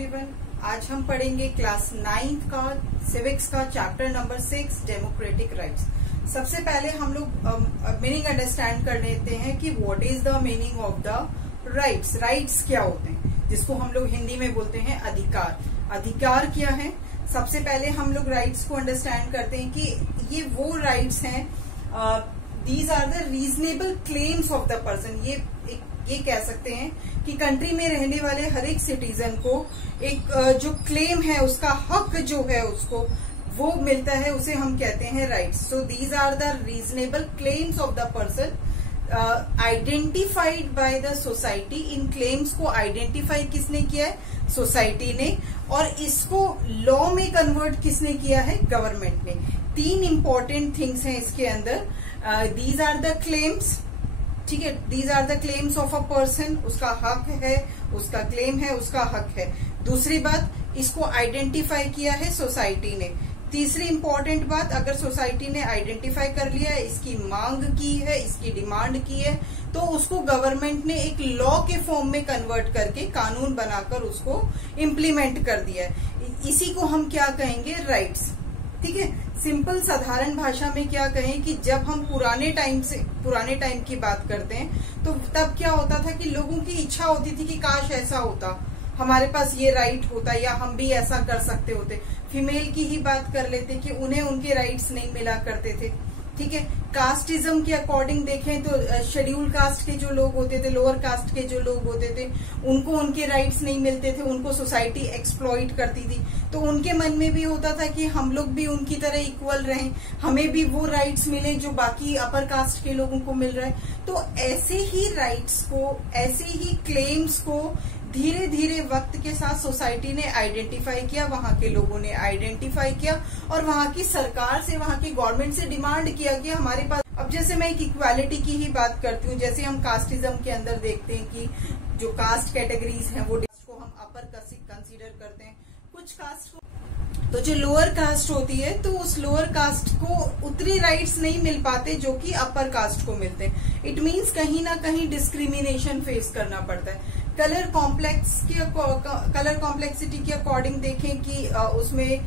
Everyone. आज हम पढ़ेंगे क्लास 9th का सिविक्स का चैप्टर नंबर 6 डेमोक्रेटिक राइट्स। सबसे पहले हम लोग मीनिंग अंडरस्टैंड कर लेते हैं कि what is the meaning of the rights. Rights क्या होते हैं, जिसको हम लोग हिंदी में बोलते हैं अधिकार। अधिकार क्या है? सबसे पहले हम लोग राइट्स को अंडरस्टैंड करते हैं कि ये वो राइट्स हैं, these are the reasonable claims of the person. ये कह सकते हैं कि कंट्री में रहने वाले हर एक सिटीजन को एक जो क्लेम है, उसका हक जो है उसको वो मिलता है, उसे हम कहते हैं rights. So these are the reasonable claims of the person identified by the society. इन क्लेम्स को आइडेंटिफाई किसने किया है? सोसाइटी ने। और इसको लॉ में कन्वर्ट किसने किया है? गवर्नमेंट ने। तीन इंपॉर्टेंट थिंग्स हैं इसके अंदर। दीज आर द क्लेम्स, ठीक है, these are the claims of a person. उसका हक है, उसका क्लेम है, उसका हक है। दूसरी बात, इसको आइडेंटिफाई किया है सोसाइटी ने। तीसरी इंपॉर्टेंट बात, अगर सोसाइटी ने आइडेंटिफाई कर लिया है, इसकी मांग की है, इसकी डिमांड की है, तो उसको गवर्नमेंट ने एक लॉ के फॉर्म में कन्वर्ट करके कानून बनाकर उसको इम्प्लीमेंट कर दिया है। इसी को हम क्या कहेंगे? राइट्स। ठीक है, सिंपल साधारण भाषा में क्या कहें कि जब हम पुराने टाइम की बात करते हैं तो तब क्या होता था कि लोगों की इच्छा होती थी कि काश ऐसा होता, हमारे पास ये राइट होता, या हम भी ऐसा कर सकते होते। फीमेल की ही बात कर लेते कि उन्हें उनके राइट्स नहीं मिला करते थे। ठीक है, कास्टिज्म के अकॉर्डिंग देखें तो शेड्यूल कास्ट के जो लोग होते थे, लोअर कास्ट के जो लोग होते थे, उनको उनके राइट्स नहीं मिलते थे, उनको सोसाइटी एक्सप्लॉइट करती थी। तो उनके मन में भी होता था कि हम लोग भी उनकी तरह इक्वल रहें, हमें भी वो राइट्स मिले जो बाकी अपर कास्ट के लोगों को मिल रहा है। तो ऐसे ही राइट्स को, ऐसे ही क्लेम्स को धीरे धीरे वक्त के साथ सोसाइटी ने आइडेंटिफाई किया, वहां के लोगों ने आइडेंटिफाई किया और वहां की सरकार से, वहां की गवर्नमेंट से डिमांड किया कि हमारे पास, अब जैसे मैं एक इक्वालिटी की ही बात करती हूँ, जैसे हम कास्टिज्म के अंदर देखते हैं कि जो कास्ट कैटेगरीज हैं वो को हम अपर कंसीडर करते हैं, कुछ कास्ट को, तो जो लोअर कास्ट होती है तो उस लोअर कास्ट को उतने राइट्स नहीं मिल पाते जो कि अपर कास्ट को मिलते हैं। इट मीन्स कहीं ना कहीं डिस्क्रिमिनेशन फेस करना पड़ता है। कलर कॉम्प्लेक्सिटी के अकॉर्डिंग देखें कि उसमें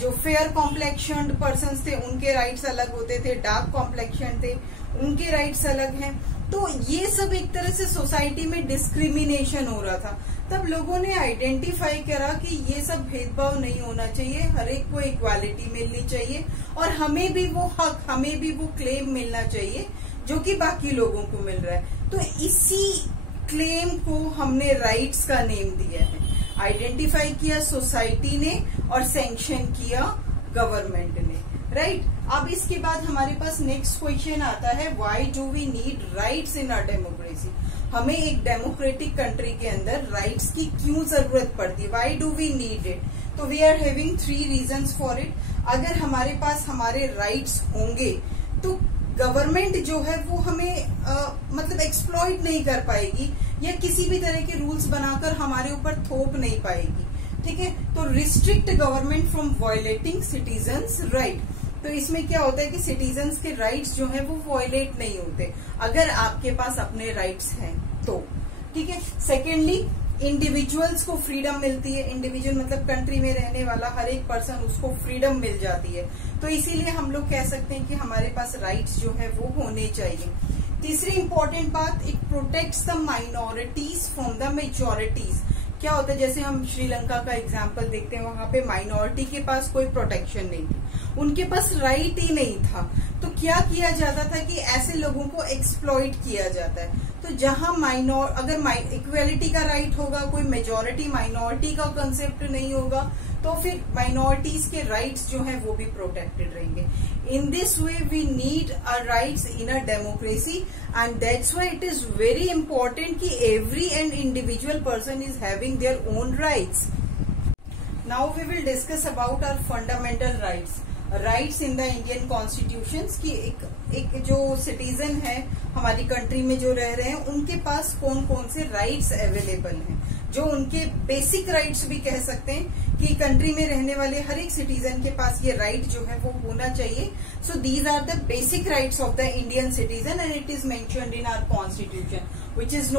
जो फेयर कॉम्प्लेक्शन पर्सन्स थे उनके राइट्स अलग होते थे, डार्क कॉम्प्लेक्शन थे उनके राइट्स अलग हैं। तो ये सब एक तरह से सोसाइटी में डिस्क्रिमिनेशन हो रहा था। तब लोगों ने आइडेंटिफाई करा कि ये सब भेदभाव नहीं होना चाहिए, हर एक को इक्वालिटी मिलनी चाहिए और हमें भी वो हक, हमें भी वो क्लेम मिलना चाहिए जो कि बाकी लोगों को मिल रहा है। तो इसी क्लेम को हमने राइट्स का नेम दिया है। आइडेंटिफाई किया सोसाइटी ने और सैंक्शन किया गवर्नमेंट ने, राइट। अब इसके बाद हमारे पास नेक्स्ट क्वेश्चन आता है, why do we need rights in a democracy. हमें एक डेमोक्रेटिक कंट्री के अंदर राइट्स की क्यों जरूरत पड़ती है? Why do we need it? तो we are having 3 reasons for it. अगर हमारे पास हमारे राइट्स होंगे तो गवर्नमेंट जो है वो हमें मतलब एक्सप्लॉइट नहीं कर पाएगी या किसी भी तरह के रूल्स बनाकर हमारे ऊपर थोप नहीं पाएगी। ठीक है, तो restrict government from violating citizens right. तो इसमें क्या होता है कि सिटीजन्स के राइट्स जो है वो वायलेट नहीं होते अगर आपके पास अपने राइट्स हैं तो। ठीक है, सेकेंडली इंडिविजुअल्स को फ्रीडम मिलती है। इंडिविजुअल मतलब कंट्री में रहने वाला हर एक पर्सन, उसको फ्रीडम मिल जाती है। तो इसीलिए हम लोग कह सकते हैं कि हमारे पास राइट्स जो है वो होने चाहिए। तीसरी इंपॉर्टेंट बात, it protects the minorities from the majorities. क्या होता है, जैसे हम श्रीलंका का एग्जाम्पल देखते हैं, वहां पे माइनॉरिटी के पास कोई प्रोटेक्शन नहीं थी, उनके पास राइट ही नहीं था। तो क्या किया जाता था कि ऐसे लोगों को एक्सप्लॉइट किया जाता है। तो जहां अगर इक्वालिटी का राइट होगा, कोई मेजोरिटी माइनॉरिटी का कंसेप्ट नहीं होगा, तो फिर माइनॉरिटीज के राइट्स जो है वो भी प्रोटेक्टेड रहेंगे। In this way we need a rights in a democracy and that's why it is very important कि every and individual person is having their own rights. Now we will discuss about our fundamental rights in the Indian constitution की एक जो citizen है हमारी country में जो रह रहे हैं उनके पास कौन कौन से राइट्स अवेलेबल हैं, जो उनके बेसिक राइट्स भी कह सकते हैं कि कंट्री में रहने वाले हर एक सिटीजन के पास ये राइट जो है वो होना चाहिए। So these are the basic rights of the Indian citizen and it is mentioned in our constitution which is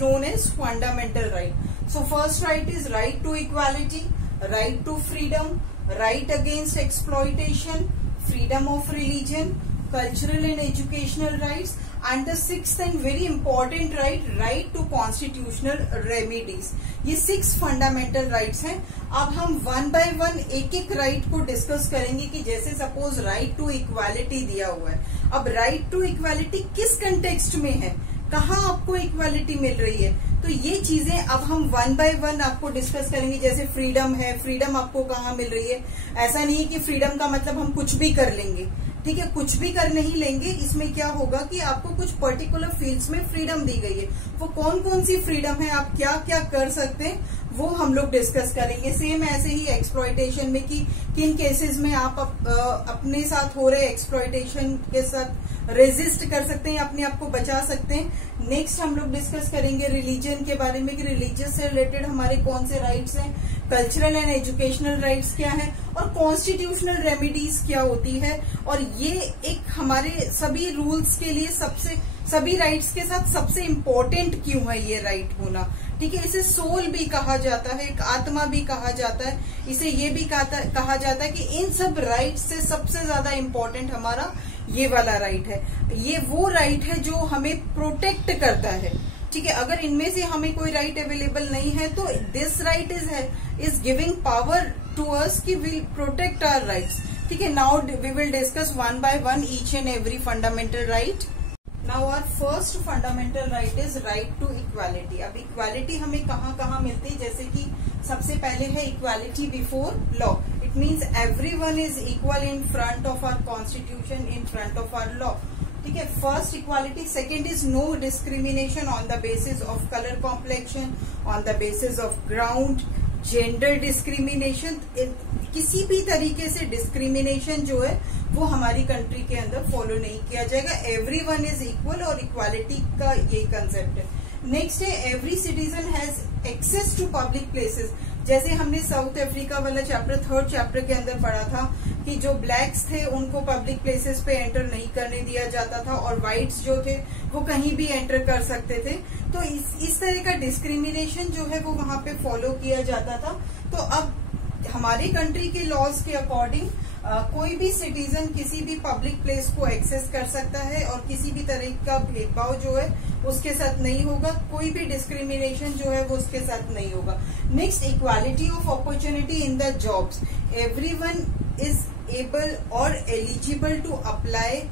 known as fundamental right. So first right is right to equality, right to freedom, right against exploitation, freedom of religion, cultural and educational rights, and the sixth and very important right to constitutional remedies. ये 6 fundamental rights हैं. अब हम one by one एक एक right को discuss करेंगे कि जैसे सपोज राइट टू इक्वालिटी दिया हुआ है. अब राइट टू इक्वालिटी किस कंटेक्स्ट में है, कहाँ आपको इक्वालिटी मिल रही है, तो ये चीजें अब हम वन बाय वन आपको डिस्कस करेंगे. जैसे फ्रीडम है, फ्रीडम आपको कहाँ मिल रही है. ऐसा नहीं है कि फ्रीडम का मतलब हम कुछ भी कर लेंगे, ठीक है, कुछ भी कर नहीं लेंगे. इसमें क्या होगा कि आपको कुछ पर्टिकुलर फील्ड्स में फ्रीडम दी गई है. वो कौन कौन सी फ्रीडम है, आप क्या क्या कर सकते हैं, वो हम लोग डिस्कस करेंगे. सेम ऐसे ही एक्सप्लॉयटेशन में कि किन केसेस में आप अपने साथ हो रहे एक्सप्लॉयटेशन के साथ रेजिस्ट कर सकते हैं, अपने आप को बचा सकते हैं. नेक्स्ट हम लोग डिस्कस करेंगे रिलीजन के बारे में कि रिलीजियस से रिलेटेड हमारे कौन से राइट्स हैं, कल्चरल एंड एजुकेशनल राइट्स क्या हैं, और कॉन्स्टिट्यूशनल रेमेडीज क्या होती है. और ये एक हमारे सभी रूल्स के लिए सभी राइट्स के साथ सबसे इम्पोर्टेंट क्यों है ये राइट होना, ठीक है. इसे सोल भी कहा जाता है, एक आत्मा भी कहा जाता है. इसे ये भी कहा जाता है कि इन सब राइट्स से सबसे ज्यादा इम्पोर्टेंट हमारा ये वाला राइट है. ये वो राइट है जो हमें प्रोटेक्ट करता है, ठीक है. अगर इनमें से हमें कोई राइट अवेलेबल नहीं है तो this right is giving power to us कि विल प्रोटेक्ट आवर राइट्स, ठीक है. Now we will discuss one by one each and every fundamental right. Now our first fundamental right is right to equality. अब equality हमें कहाँ कहाँ मिलती है, जैसे कि सबसे पहले है equality before law. It means everyone is equal in front of our constitution, in front of our law, ठीक है. First equality. Second is no discrimination on the basis of colour complexion, on the basis of ground, gender discrimination. किसी भी तरीके से discrimination जो है वो हमारी कंट्री के अंदर फॉलो नहीं किया जाएगा. एवरीवन इज इक्वल और इक्वालिटी का ये कंसेप्ट है. नेक्स्ट है every citizen has access to public places. जैसे हमने साउथ अफ्रीका वाला चैप्टर, थर्ड चैप्टर के अंदर पढ़ा था कि जो ब्लैक्स थे उनको पब्लिक प्लेसेस पे एंटर नहीं करने दिया जाता था और व्हाइट्स जो थे वो कहीं भी एंटर कर सकते थे. तो इस तरह का डिस्क्रिमिनेशन जो है वो वहां पे फॉलो किया जाता था. तो अब हमारी कंट्री के लॉज के अकॉर्डिंग कोई भी सिटीजन किसी भी पब्लिक प्लेस को एक्सेस कर सकता है और किसी भी तरह का भेदभाव जो है उसके साथ नहीं होगा, कोई भी डिस्क्रिमिनेशन जो है वो उसके साथ नहीं होगा. Next, equality of opportunity in the jobs. Everyone is able और eligible to apply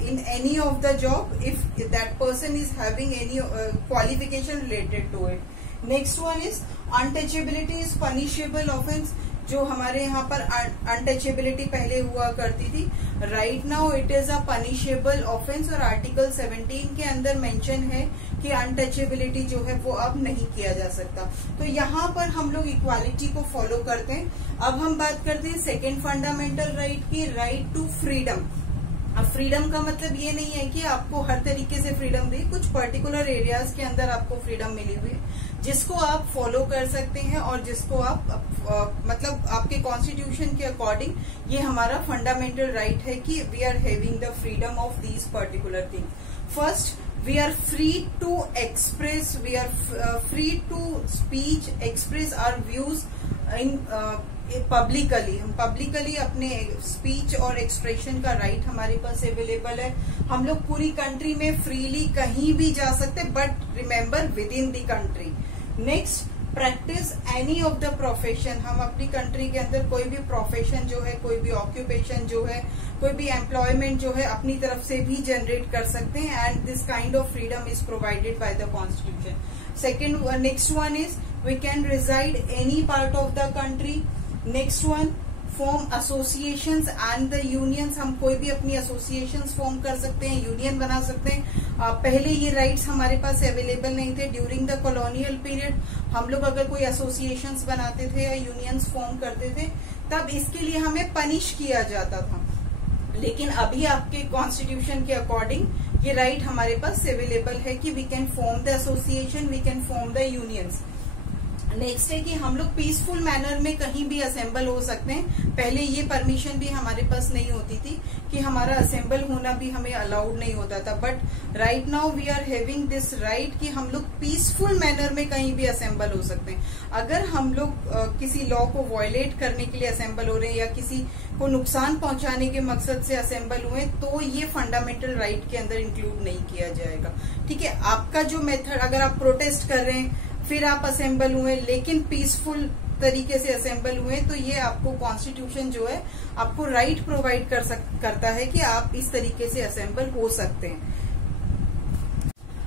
in any of the job if that person is having any qualification related to it. Next one is untouchability is punishable offense. जो हमारे यहाँ पर untouchability पहले हुआ करती थी, right now it is a punishable offence और article 17 के अंदर मेंशन है कि अनटचेबिलिटी जो है वो अब नहीं किया जा सकता. तो यहाँ पर हम लोग इक्वालिटी को फॉलो करते हैं. अब हम बात करते हैं सेकेंड फंडामेंटल राइट की, राइट टू फ्रीडम. अब फ्रीडम का मतलब ये नहीं है कि आपको हर तरीके से फ्रीडम दी, कुछ पर्टिकुलर एरियाज के अंदर आपको फ्रीडम मिली हुई है जिसको आप फॉलो कर सकते हैं और जिसको आप मतलब आपके कॉन्स्टिट्यूशन के अकॉर्डिंग ये हमारा फंडामेंटल राइट है कि we are having the freedom of these particular thing. First, we are free to express, we are free to speech, express our views in publicly. हम पब्लिकली अपने स्पीच और expression का right हमारे पास available है. हम लोग पूरी कंट्री में फ्रीली कहीं भी जा सकते हैं, but remember with in the country. Next, practice any of the profession. हम अपनी कंट्री के अंदर कोई भी प्रोफेशन जो है, कोई भी ऑक्यूपेशन जो है, कोई भी एम्प्लॉयमेंट जो है अपनी तरफ से भी जनरेट कर सकते हैं and this kind of freedom is provided by the constitution. Second, next one is we can reside any part of the country. Next one, form associations and the unions. हम कोई भी अपनी एसोसिएशंस फॉर्म कर सकते हैं, union बना सकते हैं. पहले ये राइट्स हमारे पास अवेलेबल नहीं थे. ड्यूरिंग द कॉलोनियल पीरियड हम लोग अगर कोई एसोसिएशंस बनाते थे या यूनियंस फॉर्म करते थे तब इसके लिए हमें पनिश किया जाता था. लेकिन अभी आपके कॉन्स्टिट्यूशन के अकॉर्डिंग ये राइट हमारे पास अवेलेबल है कि we can form the association, we can form the unions. Next है कि हम लोग पीसफुल मैनर में कहीं भी असेंबल हो सकते हैं। पहले ये परमिशन भी हमारे पास नहीं होती थी कि हमारा असेंबल होना भी हमें अलाउड नहीं होता था, but right now we are having this right कि हम लोग पीसफुल मैनर में कहीं भी असेंबल हो सकते हैं। अगर हम लोग किसी लॉ को वायलेट करने के लिए असेंबल हो रहे हैं या किसी को नुकसान पहुंचाने के मकसद से असेंबल हुए तो ये फंडामेंटल राइट के अंदर इंक्लूड नहीं किया जाएगा। ठीक है, आपका जो मेथड, अगर आप प्रोटेस्ट कर रहे हैं फिर आप असेंबल हुए लेकिन पीसफुल तरीके से असेंबल हुए, तो ये आपको कॉन्स्टिट्यूशन जो है आपको राइट प्रोवाइड करता है कि आप इस तरीके से असेंबल हो सकते हैं।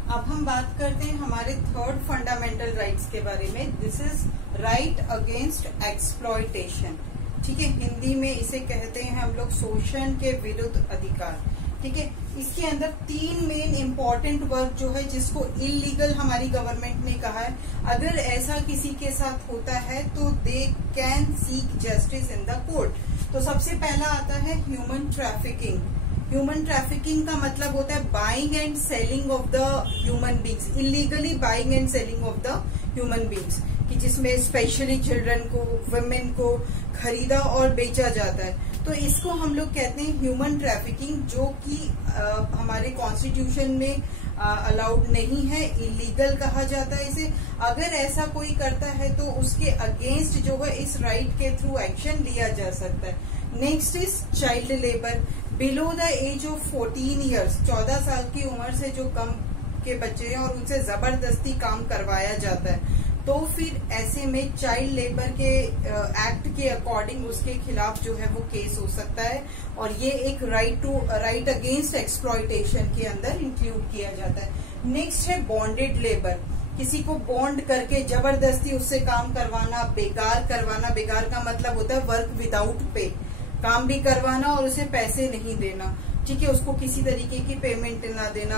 अब हम बात करते हैं हमारे थर्ड फंडामेंटल राइट्स के बारे में। This is right against exploitation. ठीक है, हिंदी में इसे कहते हैं हम लोग शोषण के विरुद्ध अधिकार। ठीक है, इसके अंदर 3 मेन इंपॉर्टेंट वर्ड जो है जिसको इलीगल हमारी गवर्नमेंट ने कहा है, अगर ऐसा किसी के साथ होता है तो दे can seek justice in the court. तो सबसे पहला आता है ह्यूमन ट्रैफिकिंग। ह्यूमन ट्रैफिकिंग का मतलब होता है buying and selling of the human beings, illegally buying and selling of the human beings, कि जिसमें स्पेशली चिल्ड्रन को, वुमेन को खरीदा और बेचा जाता है। तो इसको हम लोग कहते हैं ह्यूमन ट्रैफिकिंग, जो कि हमारे कॉन्स्टिट्यूशन में अलाउड नहीं है, इलीगल कहा जाता है इसे। अगर ऐसा कोई करता है तो उसके अगेंस्ट जो है इस राइट के थ्रू एक्शन लिया जा सकता है। Next is child labour. Below the age of 14 years, 14 साल की उम्र से जो कम के बच्चे हैं और उनसे जबरदस्ती काम करवाया जाता है, तो फिर ऐसे में चाइल्ड लेबर के एक्ट के अकॉर्डिंग उसके खिलाफ जो है वो केस हो सकता है, और ये एक राइट अगेंस्ट एक्सप्लॉयटेशन के अंदर इंक्लूड किया जाता है। नेक्स्ट है बॉन्डेड लेबर। किसी को बॉन्ड करके जबरदस्ती उससे काम करवाना, बेकार करवाना। बेकार का मतलब होता है वर्क विदाउट पे, काम भी करवाना और उसे पैसे नहीं देना। ठीक है, उसको किसी तरीके की पेमेंट ना देना,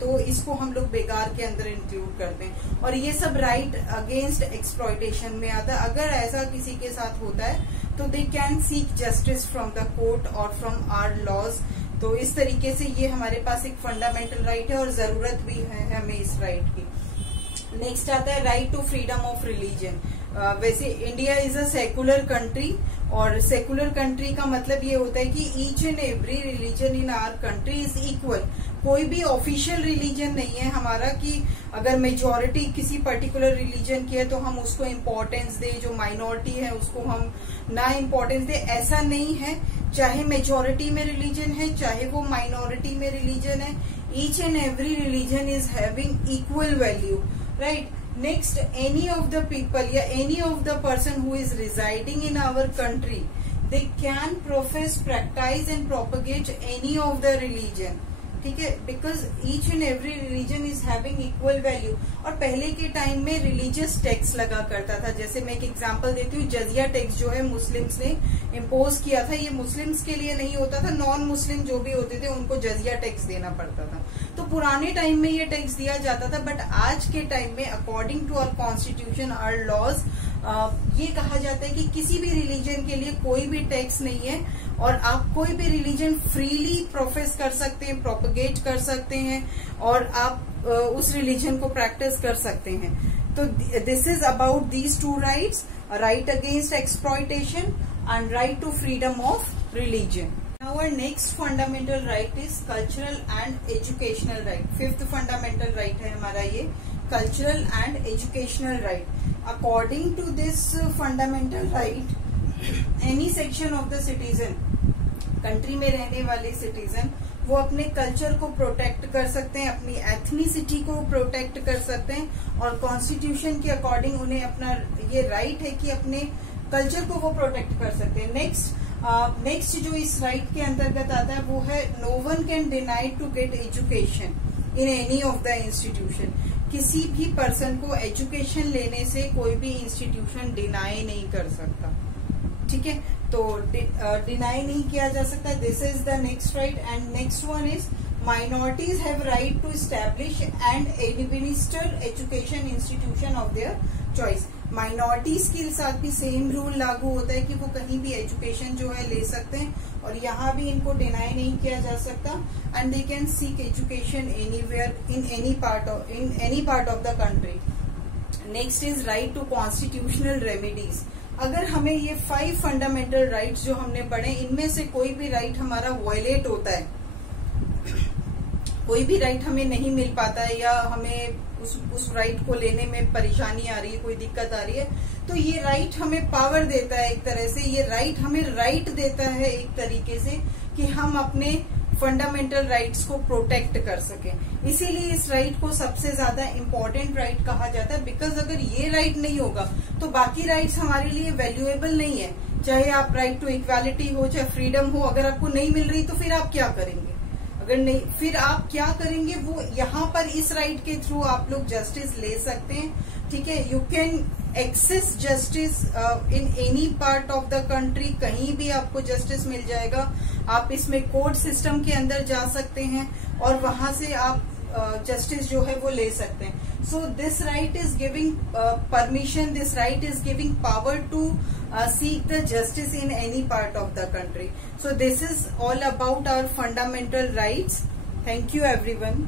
तो इसको हम लोग बेकार के अंदर इंक्लूड करते हैं, और ये सब राइट अगेंस्ट एक्सप्लॉयटेशन में आता है। अगर ऐसा किसी के साथ होता है तो दे can seek justice from the court और फ्रॉम आवर लॉज। तो इस तरीके से ये हमारे पास एक फंडामेंटल राइट है और जरूरत भी है हमें इस राइट की। नेक्स्ट आता है right to freedom of religion. वैसे India is a secular country, और सेकुलर कंट्री का मतलब ये होता है कि each and every religion in our country is equal. कोई भी ऑफिशियल रिलीजन नहीं है हमारा कि अगर मेजॉरिटी किसी पर्टिकुलर रिलीजन की है तो हम उसको इम्पोर्टेंस दे, जो माइनॉरिटी है उसको हम ना इम्पोर्टेंस दे, ऐसा नहीं है। चाहे मेजॉरिटी में रिलीजन है चाहे वो माइनॉरिटी में रिलीजन है, each and every religion is having equal value, right. Next, any of the people या any of the person who is residing in our country, they can profess, practice and propagate any of the religion. ठीक है, because each and every religion is having equal value. और पहले के time में religious tax लगा करता था, जैसे मैं एक एग्जांपल देती हूँ, जजिया टैक्स जो है मुस्लिम्स ने इम्पोज किया था। ये मुस्लिम्स के लिए नहीं होता था, नॉन मुस्लिम जो भी होते थे उनको जजिया टैक्स देना पड़ता था। तो पुराने टाइम में ये टैक्स दिया जाता था, बट आज के टाइम में according to our constitution, our laws, ये कहा जाता है कि किसी भी रिलीजन के लिए कोई भी टैक्स नहीं है और आप कोई भी रिलीजन फ्रीली प्रोफेस कर सकते हैं, प्रोपगेट कर सकते हैं और आप उस रिलीजन को प्रैक्टिस कर सकते हैं। तो this is about these two rights, right against exploitation and right to freedom of religion. Now our next fundamental right is cultural and educational right. Fifth fundamental right है हमारा ये cultural and educational right. According to this fundamental right, any section of the citizen, country में रहने वाले citizen, वो अपने culture को protect कर सकते हैं, अपनी एथनिसिटी को प्रोटेक्ट कर सकते हैं, और कॉन्स्टिट्यूशन के अकॉर्डिंग उन्हें अपना ये राइट है कि अपने कल्चर को वो प्रोटेक्ट कर सकते हैं। नेक्स्ट जो इस राइट के अंतर्गत आता है वो है no one can deny to get education in any of the institution. किसी भी पर्सन को एजुकेशन लेने से कोई भी इंस्टीट्यूशन डिनाई नहीं कर सकता। ठीक है, तो डिनाई नहीं किया जा सकता। This is the next right. And next one is minorities have right to establish and administer education institution of their choice. Minorities के साथ भी सेम रूल लागू होता है कि वो कहीं भी एजुकेशन जो है ले सकते हैं, और यहाँ भी इनको डिनाई नहीं किया जा सकता। And they can seek education anywhere in any part of the country. Next is right to constitutional remedies. अगर हमें ये 5 फंडामेंटल राइट्स जो हमने पढ़े, इनमें से कोई भी राइट हमारा वायलेट होता है, कोई भी राइट हमें नहीं मिल पाता है, या हमें उस राइट को लेने में परेशानी आ रही है, कोई दिक्कत आ रही है, तो ये राइट हमें पावर देता है एक तरह से, ये राइट हमें राइट देता है एक तरीके से कि हम अपने फंडामेंटल राइट्स को प्रोटेक्ट कर सकें। इसीलिए इस राइट को सबसे ज्यादा इम्पोर्टेंट राइट कहा जाता है, बिकॉज अगर ये राइट नहीं होगा तो बाकी राइट्स हमारे लिए वैल्यूएबल नहीं है। चाहे आप राइट टू इक्वालिटी हो, चाहे फ्रीडम हो, अगर आपको नहीं मिल रही तो फिर आप क्या करेंगे? अगर नहीं, फिर आप क्या करेंगे? वो यहाँ पर इस राइट के थ्रू आप लोग जस्टिस ले सकते हैं, ठीक है। You can access justice in any part of the country, कहीं भी आपको जस्टिस मिल जाएगा। आप इसमें कोर्ट सिस्टम के अंदर जा सकते हैं और वहां से आप जस्टिस जो है वो ले सकते हैं। So this right is giving permission, this right is giving power to seek the justice in any part of the country. So this is all about our fundamental rights. Thank you everyone.